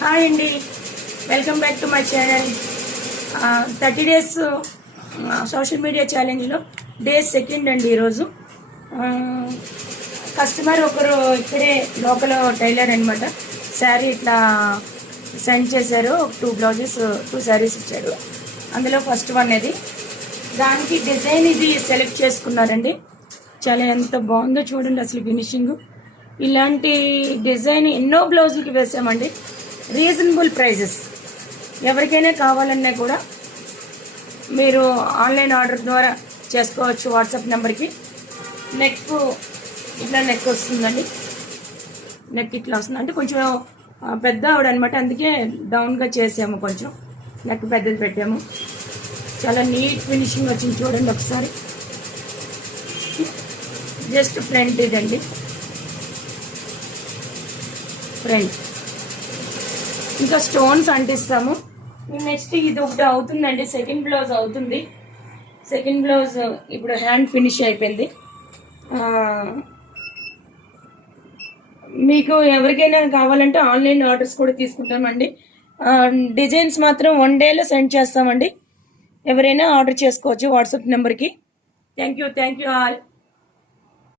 Hi అండి, welcome back to my channel. 30 days social media ఛాలెంజ్లో day second అండి. ఈరోజు కస్టమర్ ఒకరు ఇక్కడే లోకల్ టైలర్ అనమాట. శారీ ఇట్లా సెండ్ చేశారు. 2 బ్లౌజెస్ 2 శారీస్ ఇచ్చారు. అందులో ఫస్ట్ వన్ ఇది. దానికి డిజైన్ ఇది సెలెక్ట్ చేసుకున్నారండి. చాలా ఎంత బాగుందో చూడండి అసలు ఫినిషింగ్. ఇలాంటి డిజైన్ ఎన్నో బ్లౌజులకి వేసామండి. Reasonable prices. ఎవరికైనా కావాలన్నా కూడా మీరు ఆన్లైన్ ఆర్డర్ ద్వారా చేసుకోవచ్చు. వాట్సాప్ నెంబర్కి. నెక్ ఇట్లా నెక్ వస్తుందండి. నెక్ ఇట్లా వస్తుంది అంటే కొంచెం పెద్ద ఆవిడ అనమాట, అందుకే డౌన్గా చేసాము. కొంచెం నెక్ పెద్దది పెట్టాము. చాలా నీట్ ఫినిషింగ్ వచ్చింది చూడండి ఒకసారి. జస్ట్ ఫ్రంట్ ఇదండి, ఫ్రంట్. ఇంకా స్టోన్స్ అంటిస్తాము. నెక్స్ట్ ఇది ఒకటి అవుతుందండి, సెకండ్ బ్లౌజ్ అవుతుంది. సెకండ్ బ్లౌజ్ ఇప్పుడు హ్యాండ్ ఫినిష్ అయిపోయింది. మీకు ఎవరికైనా కావాలంటే ఆన్లైన్ ఆర్డర్స్ కూడా తీసుకుంటామండి. డిజైన్స్ మాత్రం 1 డేలో సెండ్ చేస్తామండి. ఎవరైనా ఆర్డర్ చేసుకోవచ్చు వాట్సాప్ నెంబర్కి. Thank you all.